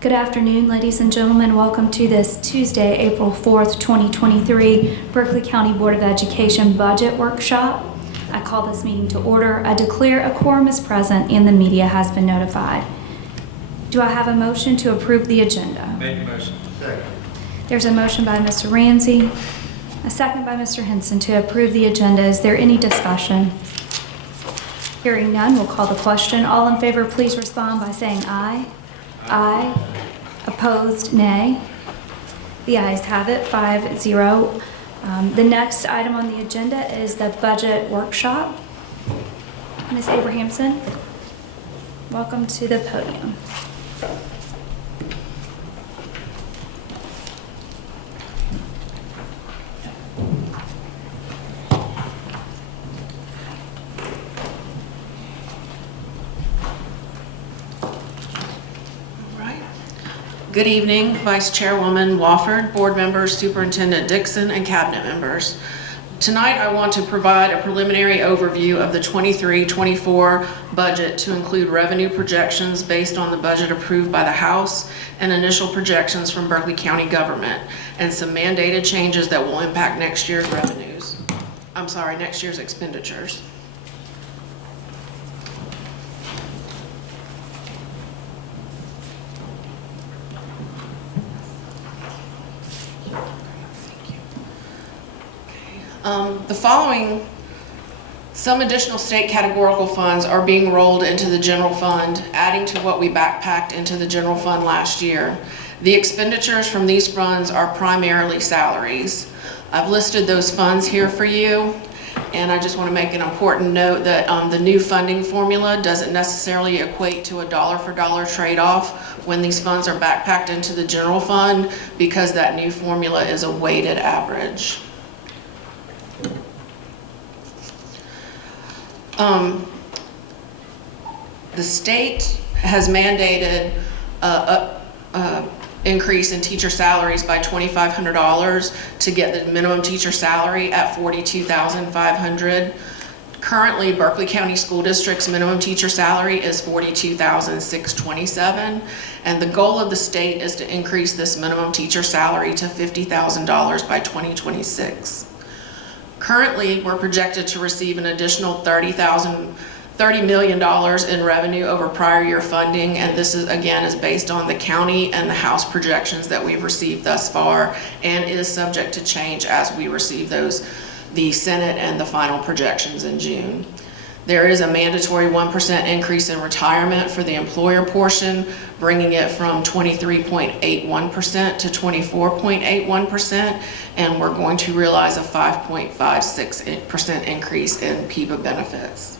Good afternoon, ladies and gentlemen. Welcome to this Tuesday, April 4th, 2023, Berkeley County Board of Education Budget Workshop. I call this meeting to order. I declare a quorum is present and the media has been notified. Do I have a motion to approve the agenda? Make a motion. Second. There's a motion by Mr. Ramsey, a second by Mr. Henson to approve the agenda. Is there any discussion? Hearing none, we'll call the question. All in favor, please respond by saying aye. Aye. Opposed, nay. The ayes have it, 5-0. The next item on the agenda is the budget workshop. Ms. Abrahamson, welcome to the podium. Good evening, Vice Chairwoman Wofford, board members, Superintendent Dixon, and cabinet members. Tonight I want to provide a preliminary overview of the 23-24 budget to include revenue projections based on the budget approved by the House and initial projections from Berkeley County government, and some mandated changes that will impact next year's next year's expenditures. The following, some additional state categorical funds are being rolled into the general fund, adding to what we backpacked into the general fund last year. The expenditures from these funds are primarily salaries. I've listed those funds here for you, and I just want to make an important note that the new funding formula doesn't necessarily equate to a dollar-for-dollar trade-off when these funds are backpacked into the general fund, because that new formula is a weighted average. The state has mandated increase in teacher salaries by $2,500 to get the minimum teacher salary at $42,500. Currently, Berkeley County School District's minimum teacher salary is $42,627, and the goal of the state is to increase this minimum teacher salary to $50,000 by 2026. Currently, we're projected to receive an additional $30 million in revenue over prior year funding, and this is based on the county and the House projections that we've received thus far, and is subject to change as we receive the Senate and the final projections in June. There is a mandatory 1% increase in retirement for the employer portion, bringing it from 23.81% to 24.81%, and we're going to realize a 5.56% increase in PIBA benefits.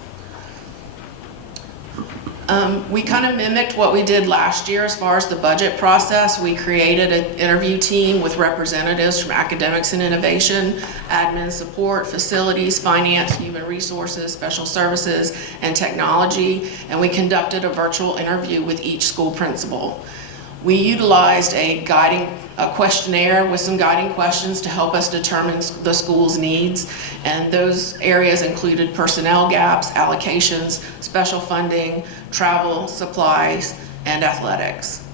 We kind of mimicked what we did last year as far as the budget process. We created an interview team with representatives from academics and innovation, admin support, facilities, finance, human resources, special services, and technology, and we conducted a virtual interview with each school principal. We utilized a questionnaire with some guiding questions to help us determine the school's needs, and those areas included personnel gaps, allocations, special funding, travel, supplies, and athletics.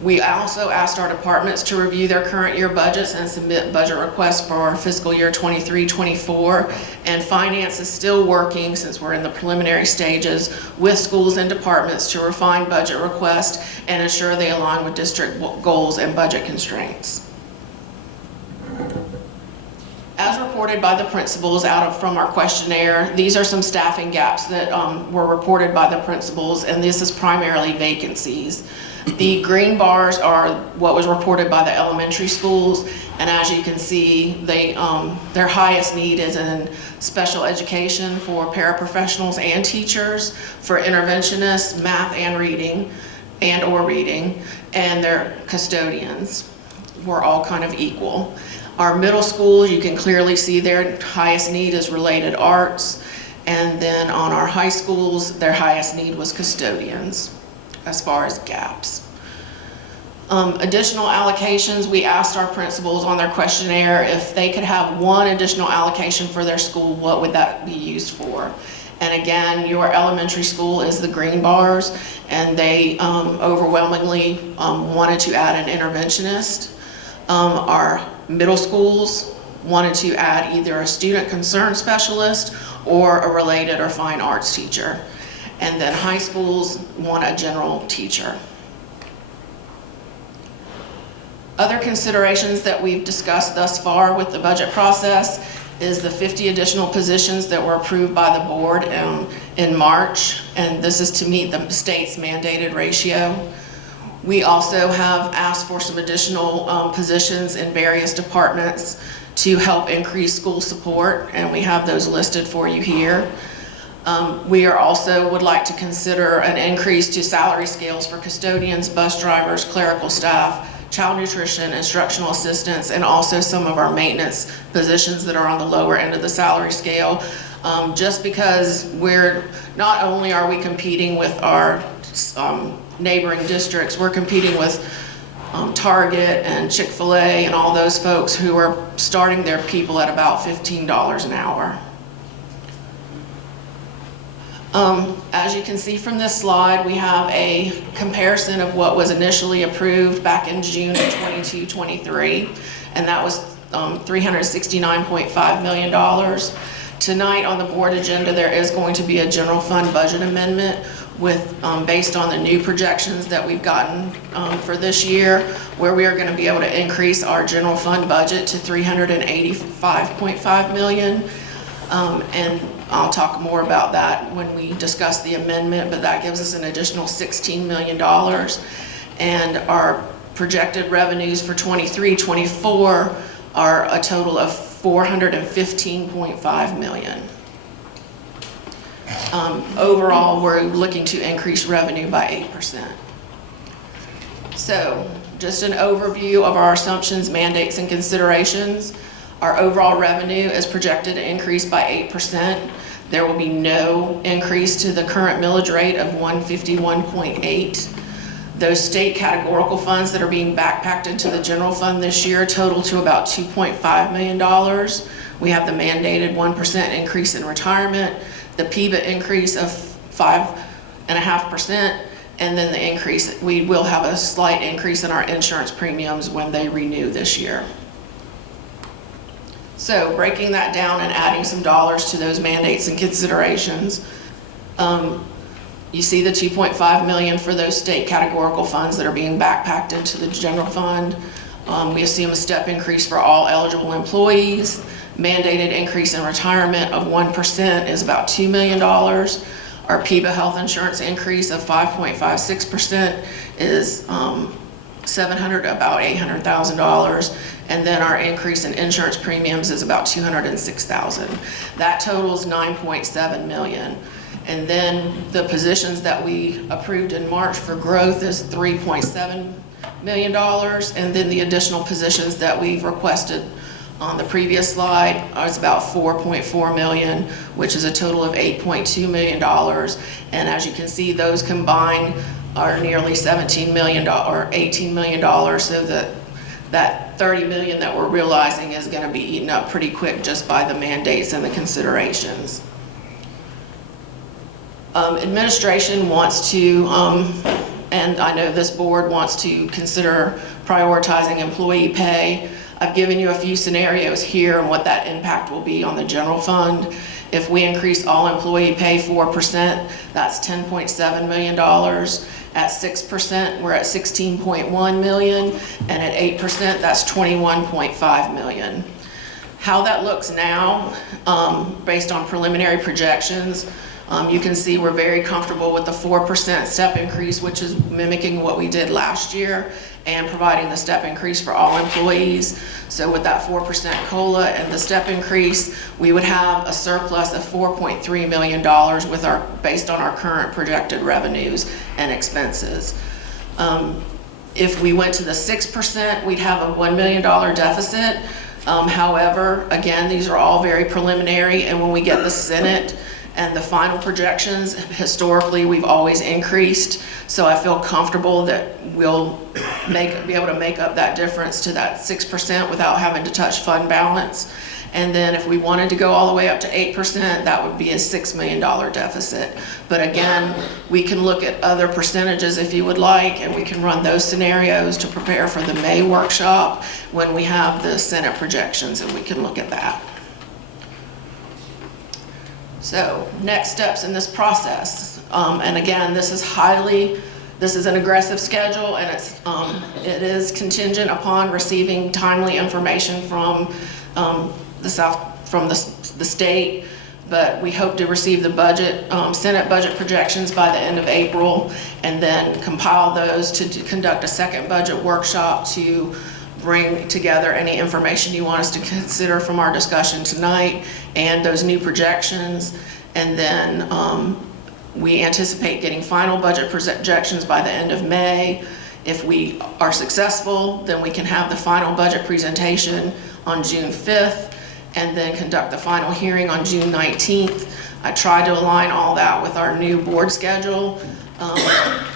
We also asked our departments to review their current year budgets and submit budget requests for fiscal year 23-24, and finance is still working, since we're in the preliminary stages, with schools and departments to refine budget requests and ensure they align with district goals and budget constraints. As reported by the principals from our questionnaire, these are some staffing gaps that were reported by the principals, and this is primarily vacancies. The green bars are what was reported by the elementary schools, and as you can see, their highest need is in special education for paraprofessionals and teachers, for interventionists, math and reading, and their custodians. We're all kind of equal. Our middle schools, you can clearly see their highest need is related arts, and then on our high schools, their highest need was custodians as far as gaps. Additional allocations, we asked our principals on their questionnaire if they could have one additional allocation for their school, what would that be used for? And again, your elementary school is the green bars, and they overwhelmingly wanted to add an interventionist. Our middle schools wanted to add either a student concern specialist or a related or fine arts teacher. And then high schools want a general teacher. Other considerations that we've discussed thus far with the budget process is the 50 additional positions that were approved by the board in March, and this is to meet the state's mandated ratio. We also have asked for some additional positions in various departments to help increase school support, and we have those listed for you here. We are also would like to consider an increase to salary scales for custodians, bus drivers, clerical staff, child nutrition, instructional assistants, and also some of our maintenance positions that are on the lower end of the salary scale. Just because not only are we competing with our neighboring districts, we're competing with Target and Chick-fil-A and all those folks who are starting their people at about $15 an hour. As you can see from this slide, we have a comparison of what was initially approved back in June of 22-23, and that was $369.5 million. Tonight on the board agenda, there is going to be a general fund budget amendment based on the new projections that we've gotten for this year, where we are going to be able to increase our general fund budget to $385.5 million. And I'll talk more about that when we discuss the amendment, but that gives us an additional $16 million. And our projected revenues for 23-24 are a total of $415.5 million. Overall, we're looking to increase revenue by 8%. So, just an overview of our assumptions, mandates, and considerations. Our overall revenue is projected to increase by 8%. There will be no increase to the current millage rate of 151.8. Those state categorical funds that are being backpacked into the general fund this year total to about $2.5 million. We have the mandated 1% increase in retirement, the PIBA increase of 5.5%, and then the increase, we will have a slight increase in our insurance premiums when they renew this year. So breaking that down and adding some dollars to those mandates and considerations, you see the $2.5 million for those state categorical funds that are being backpacked into the general fund. We assume a step increase for all eligible employees. Mandated increase in retirement of 1% is about $2 million. Our PIBA health insurance increase of 5.56% is about $800,000. And then our increase in insurance premiums is about $206,000. That totals $9.7 million. And then the positions that we approved in March for growth is $3.7 million. And then the additional positions that we've requested on the previous slide is about $4.4 million, which is a total of $8.2 million. And as you can see, those combined are nearly $17 million or $18 million, so that $30 million that we're realizing is going to be eaten up pretty quick just by the mandates and the considerations. Administration wants to, and I know this board wants to consider prioritizing employee pay. I've given you a few scenarios here and what that impact will be on the general fund. If we increase all employee pay 4%, that's $10.7 million. At 6%, we're at $16.1 million, and at 8%, that's $21.5 million. How that looks now, based on preliminary projections, you can see we're very comfortable with the 4% step increase, which is mimicking what we did last year, and providing the step increase for all employees. So with that 4% COLA and the step increase, we would have a surplus of $4.3 million based on our current projected revenues and expenses. If we went to the 6%, we'd have a $1 million deficit. However, again, these are all very preliminary, and when we get the Senate and the final projections, historically, we've always increased. So I feel comfortable that we'll be able to make up that difference to that 6% without having to touch fund balance. And then if we wanted to go all the way up to 8%, that would be a $6 million deficit. But again, we can look at other percentages if you would like, and we can run those scenarios to prepare for the May workshop when we have the Senate projections, and we can look at that. So next steps in this process, and again, this is an aggressive schedule, and it is contingent upon receiving timely information from the state. But we hope to receive the Senate budget projections by the end of April, and then compile those to conduct a second budget workshop to bring together any information you want us to consider from our discussion tonight and those new projections. And then we anticipate getting final budget projections by the end of May. If we are successful, then we can have the final budget presentation on June 5th and then conduct the final hearing on June 19th. I tried to align all that with our new board schedule.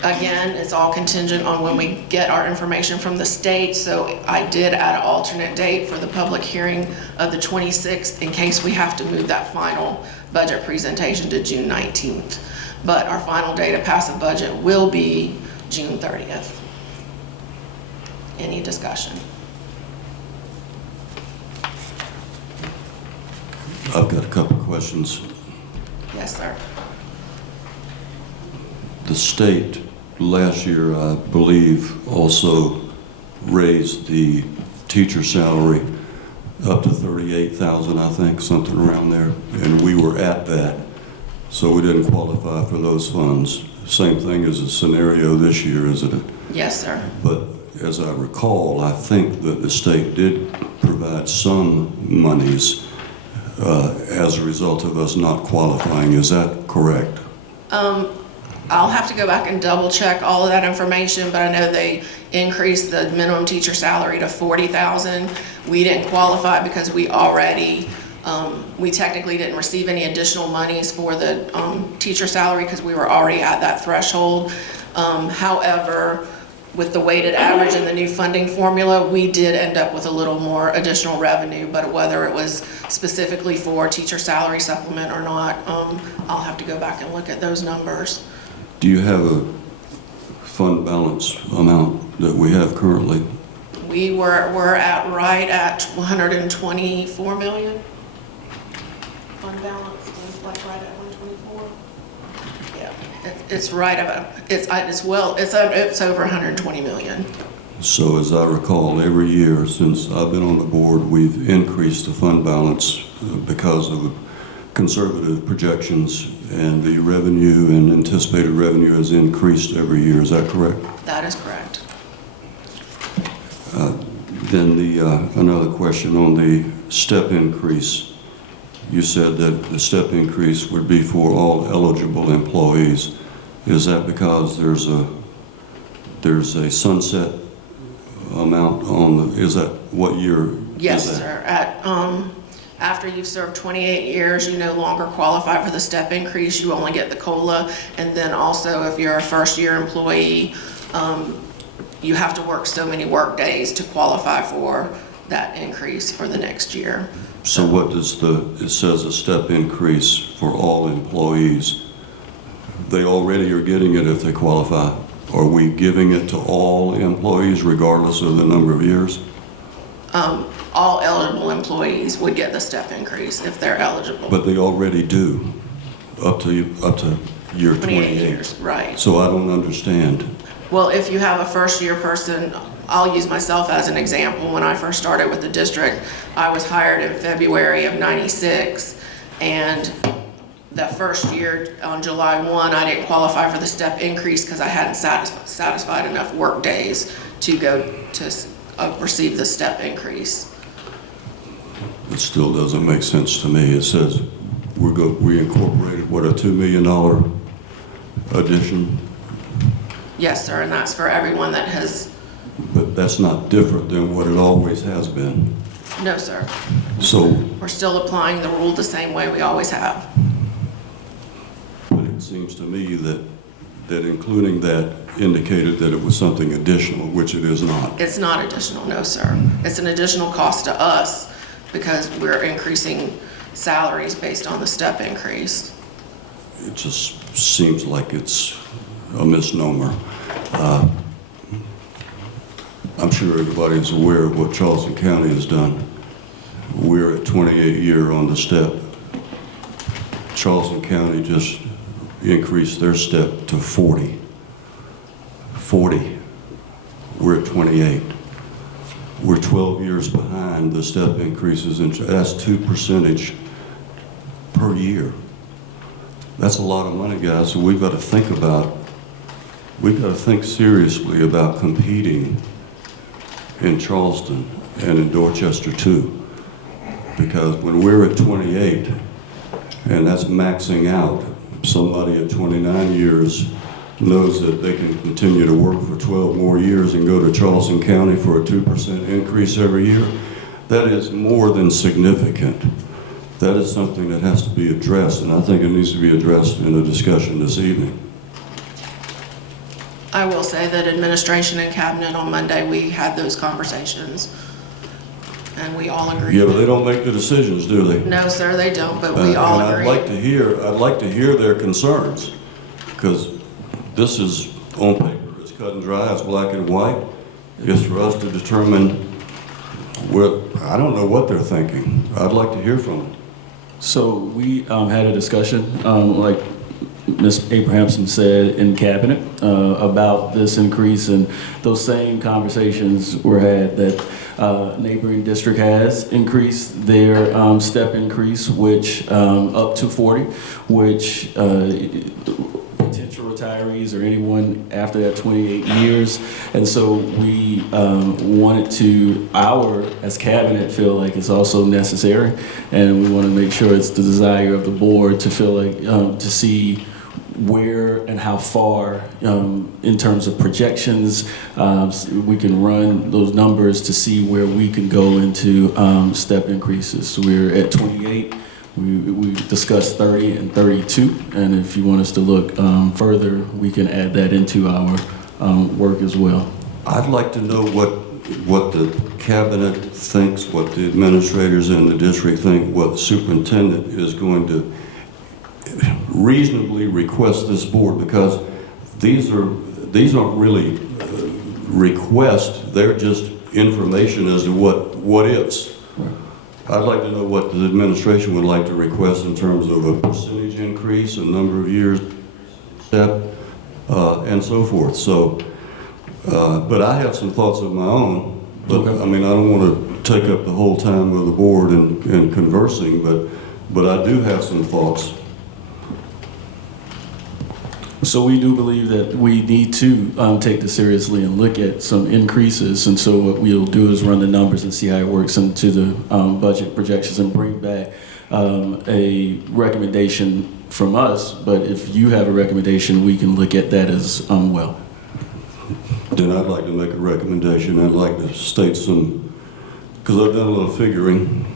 Again, it's all contingent on when we get our information from the state, so I did add an alternate date for the public hearing of the 26th in case we have to move that final budget presentation to June 19th. But our final day to pass a budget will be June 30th. Any discussion? I've got a couple of questions. Yes, sir. The state last year, I believe, also raised the teacher salary up to $38,000, I think, something around there, and we were at that, so we didn't qualify for those funds. Same thing as a scenario this year, isn't it? Yes, sir. But as I recall, I think that the state did provide some monies as a result of us not qualifying. Is that correct? I'll have to go back and double check all of that information, but I know they increased the minimum teacher salary to $40,000. We didn't qualify because we already, we technically didn't receive any additional monies for the teacher salary because we were already at that threshold. However, with the weighted average and the new funding formula, we did end up with a little more additional revenue, but whether it was specifically for teacher salary supplement or not, I'll have to go back and look at those numbers. Do you have a fund balance amount that we have currently? We're at right at 124 million. Fund balance is like right at 124. Yeah, it's right about, it's over 120 million. So as I recall, every year since I've been on the board, we've increased the fund balance because of conservative projections, and the revenue and anticipated revenue has increased every year. Is that correct? That is correct. Then another question on the step increase. You said that the step increase would be for all eligible employees. Is that because there's a sunset amount on the, is that what year? Yes, is that? sir. After you've served 28 years, you no longer qualify for the step increase. You only get the COLA. And then also, if you're a first-year employee, you have to work so many work days to qualify for that increase for the next year. So what does it says a step increase for all employees. They already are getting it if they qualify. Are we giving it to all employees regardless of the number of years? All eligible employees would get the step increase if they're eligible. But they already do, up to year 28 years, right. So I don't understand. Well, if you have a first-year person, I'll use myself as an example. When I first started with the district, I was hired in February of '96, and that first year on July 1, I didn't qualify for the step increase because I hadn't satisfied enough work days to go to receive the step increase. It still doesn't make sense to me. It says we incorporated, what, a $2 million addition? Yes, sir, and that's for everyone that has. But that's not different than what it always has been. No, sir. So. We're still applying the rule the same way we always have. But it seems to me that including that indicated that it was something additional, which it is not. It's not additional, no, sir. It's an additional cost to us because we're increasing salaries based on the step increase. It just seems like it's a misnomer. I'm sure everybody is aware of what Charleston County has done. We're at 28 year on the step. Charleston County just increased their step to 40. 40. We're at 28. We're 12 years behind the step increases, and that's 2% per year. That's a lot of money, guys, so we've got to think seriously about competing in Charleston and in Dorchester too. Because when we're at 28, and that's maxing out, somebody at 29 years knows that they can continue to work for 12 more years and go to Charleston County for a 2% increase every year. That is more than significant. That is something that has to be addressed, and I think it needs to be addressed in a discussion this evening. I will say that administration and cabinet on Monday, we had those conversations, and we all agreed. Yeah, but they don't make the decisions, do they? No, sir, they don't, but we all and agree. I'd like to hear their concerns, because this is on paper, it's cut and dry, it's black and white. It's for us to determine I don't know what they're thinking. I'd like to hear from them. So we had a discussion, like Ms. Abrahamson said, in cabinet about this increase, and those same conversations were had that neighboring district has increased their step increase, which up to 40, which potential retirees or anyone after that 28 years. And so we wanted to, as cabinet, feel like it's also necessary, and we want to make sure it's the desire of the board to feel like, to see where and how far in terms of projections we can run those numbers to see where we can go into step increases. So we're at 28. We discussed 30 and 32, and if you want us to look further, we can add that into our work as well. I'd like to know what the cabinet thinks, what the administrators in the district think, what the superintendent is going to reasonably request this board, because these aren't really requests, they're just information as to what ifs. I'd like to know what the administration would like to request in terms of a percentage increase, a number of years step, and so forth. So, but I have some thoughts of my own, but okay. I mean, I don't want to take up the whole time with the board and conversing, but I do have some thoughts. So we do believe that we need to take this seriously and look at some increases. And so what we'll do is run the numbers and see how it works into the budget projections and bring back a recommendation from us. But if you have a recommendation, we can look at that as well. Then I'd like to make a recommendation. I'd like to state some, because I've done a little figuring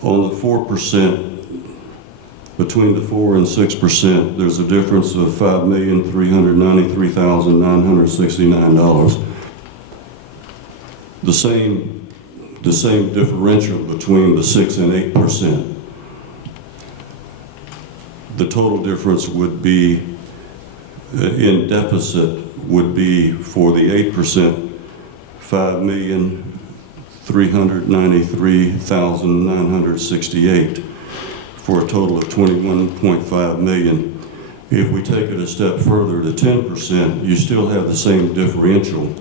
on the 4%. Between the 4% and 6%, there's a difference of $5,393,969. The same differential between the 6% and 8%. The total difference would be in deficit would be for the 8%, $5,393,968. for a total of $21.5 million. If we take it a step further to 10%, you still have the same differential,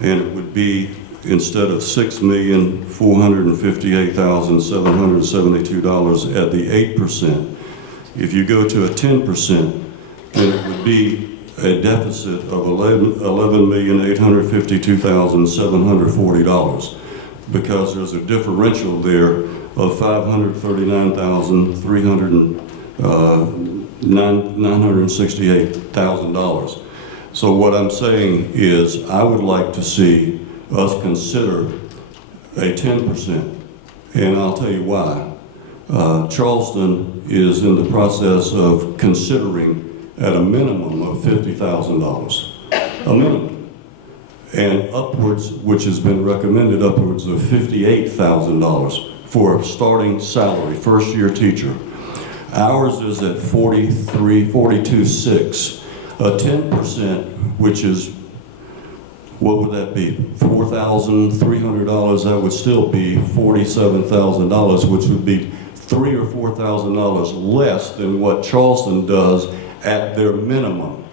and it would be, instead of $6,458,772 at the 8%, if you go to a 10%, then it would be a deficit of $11,852,740, because there's a differential there of $968,000. So what I'm saying is, I would like to see us consider a 10%, and I'll tell you why. Charleston is in the process of considering at a minimum of $50,000, a minimum, and upwards, which has been recommended, upwards of $58,000 for a starting salary, first-year teacher. Ours is at 42.6. A 10%, which is, what would that be? $4,300. That would still be $47,000, which would be $3,000 or $4,000 less than what Charleston does at their minimum.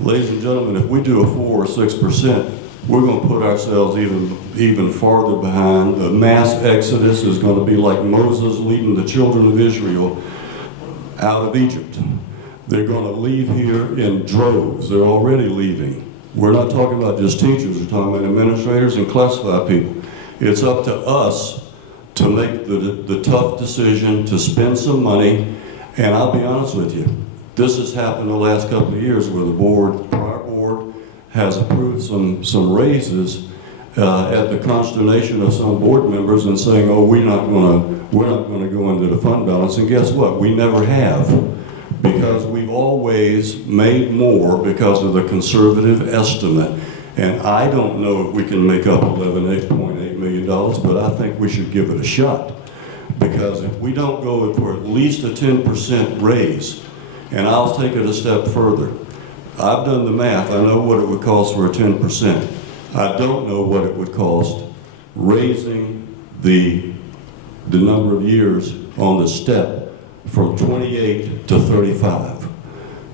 Ladies and gentlemen, if we do a 4 or 6%, we're going to put ourselves even farther behind. The mass exodus is going to be like Moses leading the children of Israel out of Egypt. They're going to leave here in droves. They're already leaving. We're not talking about just teachers. We're talking about administrators and classified people. It's up to us to make the tough decision to spend some money. And I'll be honest with you, this has happened the last couple of years where the prior board has approved some raises at the consternation of some board members and saying, oh, we're not going to go into the fund balance. And guess what? We never have, because we've always made more because of the conservative estimate. And I don't know if we can make up $11.8 million, but I think we should give it a shot. Because if we don't go for at least a 10% raise, and I'll take it a step further. I've done the math. I know what it would cost for a 10%. I don't know what it would cost raising the number of years on the step from 28 to 35.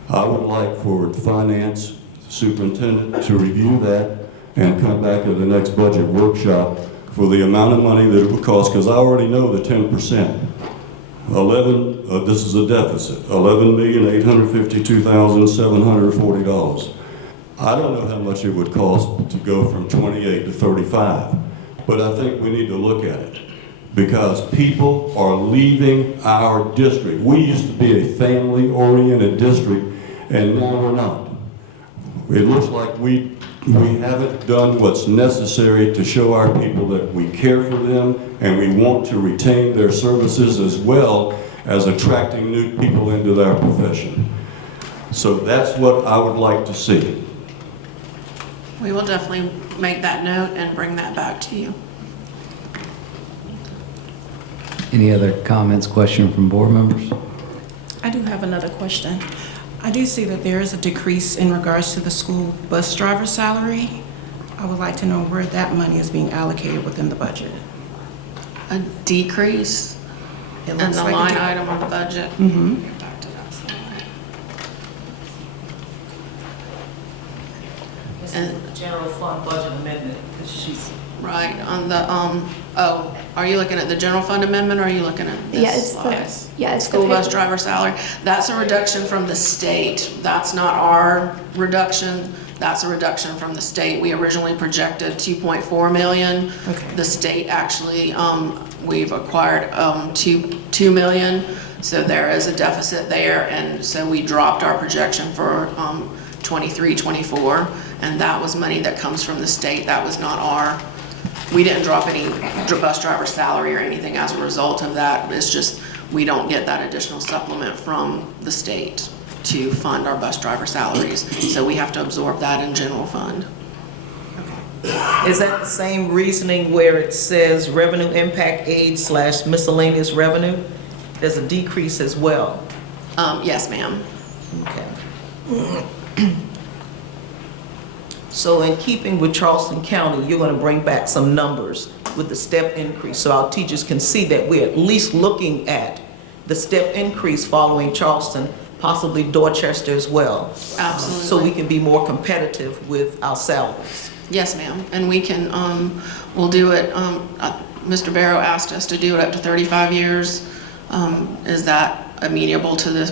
I would like for finance superintendent to review that and come back at the next budget workshop for the amount of money that it would cost, because I already know the 10%. This is a deficit, $11,852,740. I don't know how much it would cost to go from 28 to 35, but I think we need to look at it, because people are leaving our district. We used to be a family-oriented district, and now we're not. It looks like we haven't done what's necessary to show our people that we care for them and we want to retain their services, as well as attracting new people into their profession. So that's what I would like to see. We will definitely make that note and bring that back to you. Any other comments, questions from board members? I do have another question. I do see that there is a decrease in regards to the school bus driver salary. I would like to know where that money is being allocated within the budget. A decrease It in looks the like a line dec- item on the budget. Mhm. Get back to that slide. This is the general fund budget amendment, because she's. Right, on the, oh, are you looking at the general fund amendment, or are you looking at Yeah, this it's slide? the School bus paper. driver salary, that's a reduction from the state. That's not our reduction, that's a reduction from the state. We originally projected 2.4 million. Okay. The state actually, we've acquired 2 million, so there is a deficit there, and so we dropped our projection for 23, 24, and that was money that comes from the state. That was not our, we didn't drop any bus driver salary or anything as a result of that. It's just, we don't get that additional supplement from the state to fund our bus driver salaries. So we have to absorb that in general fund. Is that the same reasoning where it says revenue impact aid / miscellaneous revenue? There's a decrease as well. Yes, ma'am. Okay. So in keeping with Charleston County, you're going to bring back some numbers with the step increase, so our teachers can see that we're at least looking at the step increase following Charleston, possibly Dorchester as well. Absolutely. So we can be more competitive with our salaries. Yes, ma'am. And we can, we'll do it, Mr. Barrow asked us to do it up to 35 years. Is that amenable to the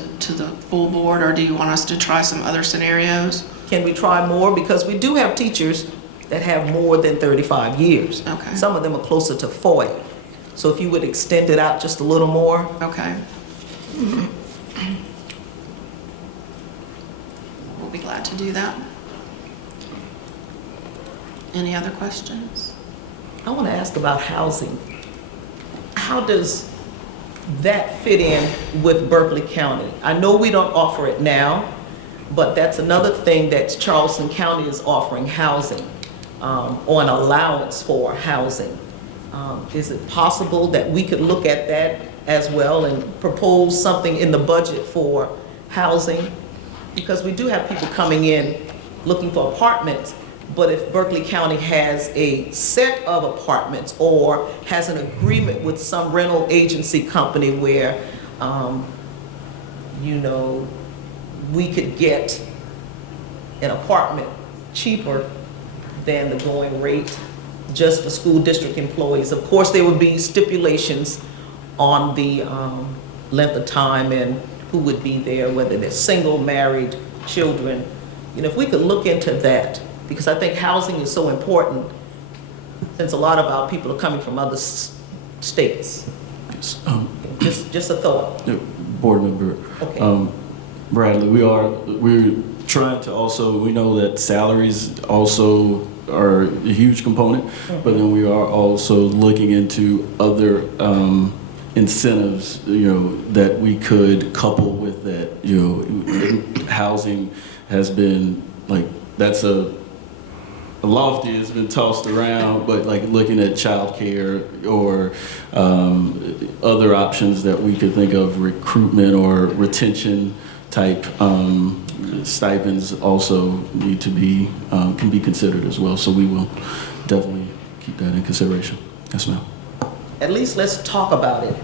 full board, or do you want us to try some other scenarios? Can we try more? Because we do have teachers that have more than 35 years. Okay. Some of them are closer to 40. So if you would extend it out just a little more. Okay. We'll be glad to do that. Any other questions? I want to ask about housing. How does that fit in with Berkeley County? I know we don't offer it now, but that's another thing that Charleston County is offering, housing, or an allowance for housing. Is it possible that we could look at that as well and propose something in the budget for housing? Because we do have people coming in looking for apartments, but if Berkeley County has a set of apartments or has an agreement with some rental agency company where, you know, we could get an apartment cheaper than the going rate just for school district employees. Of course, there would be stipulations on the length of time and who would be there, whether they're single, married, children. You know, if we could look into that, because I think housing is so important since a lot of our people are coming from other states. Yes. Just a thought. Board member. Okay. Bradley, we're trying to also, we know that salaries also are a huge component, but then we are also looking into other incentives, you know, that we could couple with that. You know, housing has been like, that's a lofty, it's been tossed around, but like looking at childcare or other options that we could think of, recruitment or retention type stipends also need to be, can be considered as well. So we will definitely keep that in consideration. Yes, ma'am. At least let's talk about it.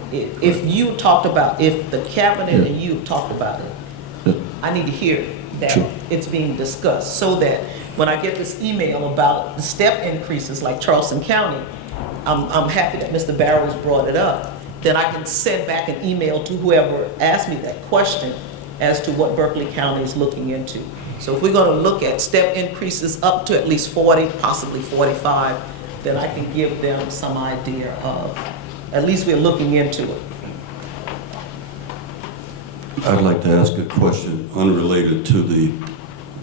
If you talked about, if the cabinet and you talked about it, I need to hear that Sure. it's being discussed, so that when I get this email about the step increases like Charleston County, I'm happy that Mr. Barrows brought it up. Then I can send back an email to whoever asked me that question as to what Berkeley County is looking into. So if we're going to look at step increases up to at least 40, possibly 45, then I can give them some idea of, at least we're looking into it. I'd like to ask a question unrelated to the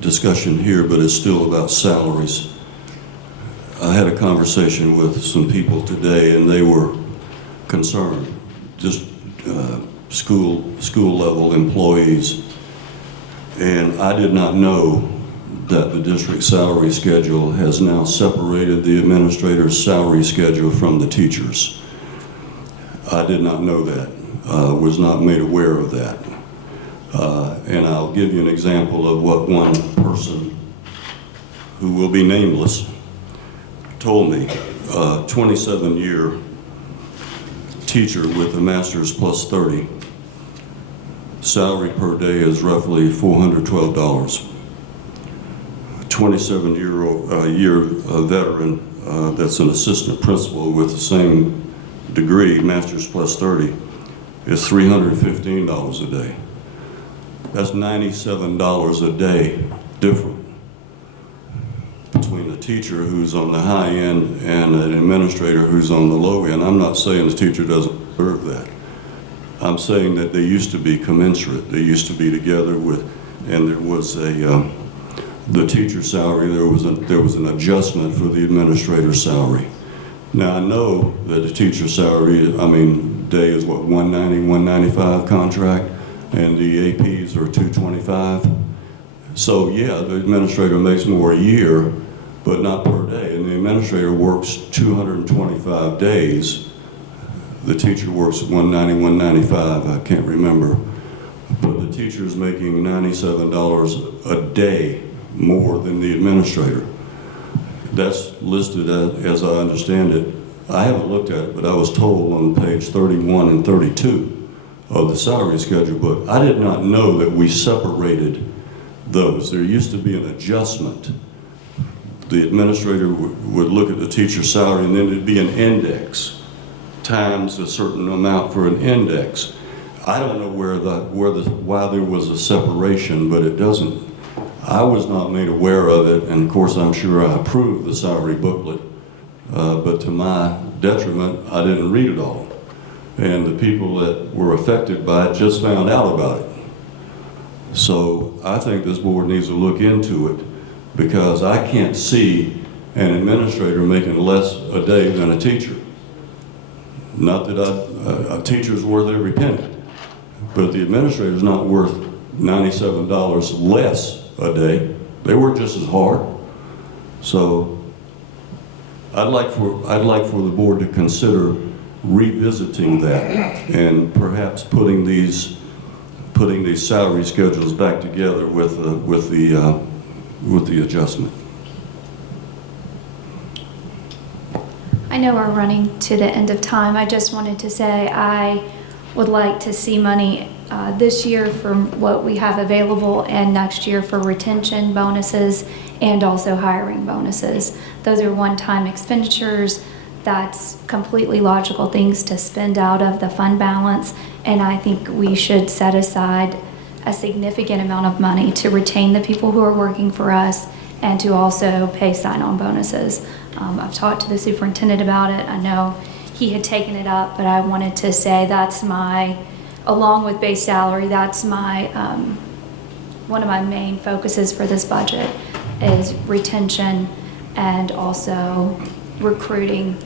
discussion here, but it's still about salaries. I had a conversation with some people today, and they were concerned, just school level employees. And I did not know that the district salary schedule has now separated the administrator's salary schedule from the teachers. I did not know that, was not made aware of that. And I'll give you an example of what one person who will be nameless told me. 27-year teacher with a master's plus 30. Salary per day is roughly $412. 27-year veteran that's an assistant principal with the same degree, master's plus 30, is $315 a day. That's $97 a day different between a teacher who's on the high end and an administrator who's on the low end. I'm not saying the teacher doesn't deserve that. I'm saying that they used to be commensurate. They used to be together with, and there was the teacher salary, there was an adjustment for the administrator's salary. Now I know that the teacher salary, day is what, 190, 195 contract, and the APs are 225. So yeah, the administrator makes more a year, but not per day. And the administrator works 225 days. The teacher works 190, 195, I can't remember. But the teacher's making $97 a day more than the administrator. That's listed as I understand it. I haven't looked at it, but I was told on page 31 and 32 of the salary schedule book. I did not know that we separated those. There used to be an adjustment. The administrator would look at the teacher's salary, and then it'd be an index times a certain amount for an index. I don't know why there was a separation, but it doesn't. I was not made aware of it, and of course I'm sure I approved the salary booklet, but to my detriment, I didn't read it all. And the people that were affected by it just found out about it. So I think this board needs to look into it, because I can't see an administrator making less a day than a teacher. Not that a teacher's worth every penny, but the administrator's not worth $97 less a day. They work just as hard. So I'd like for the board to consider revisiting that and perhaps putting these salary schedules back together with the adjustment. I know we're running to the end of time. I just wanted to say I would like to see money this year for what we have available and next year for retention bonuses and also hiring bonuses. Those are one-time expenditures. That's completely logical things to spend out of the fund balance, and I think we should set aside a significant amount of money to retain the people who are working for us and to also pay sign-on bonuses. I've talked to the superintendent about it. I know he had taken it up, but I wanted to say that's along with base salary, that's one of my main focuses for this budget is retention and also recruiting.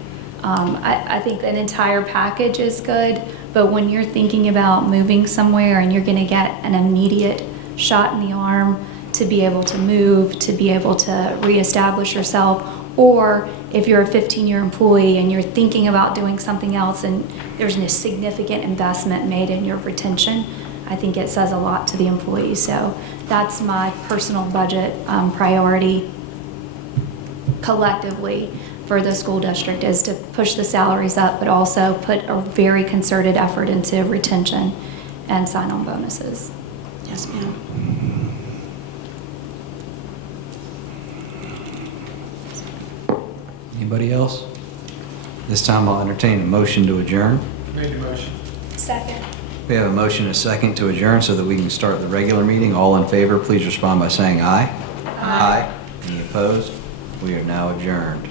I think an entire package is good, but when you're thinking about moving somewhere and you're going to get an immediate shot in the arm to be able to move, to be able to reestablish yourself, or if you're a 15-year employee and you're thinking about doing something else and there's a significant investment made in your retention, I think it says a lot to the employees. So that's my personal budget priority collectively for the school district, is to push the salaries up, but also put a very concerted effort into retention and sign-on bonuses. Yes, ma'am. Anybody else? This time I'll entertain a motion to adjourn. Made the motion. Second. We have a motion and a second to adjourn so that we can start the regular meeting. All in favor, please respond by saying aye. Aye. Any opposed? We are now adjourned.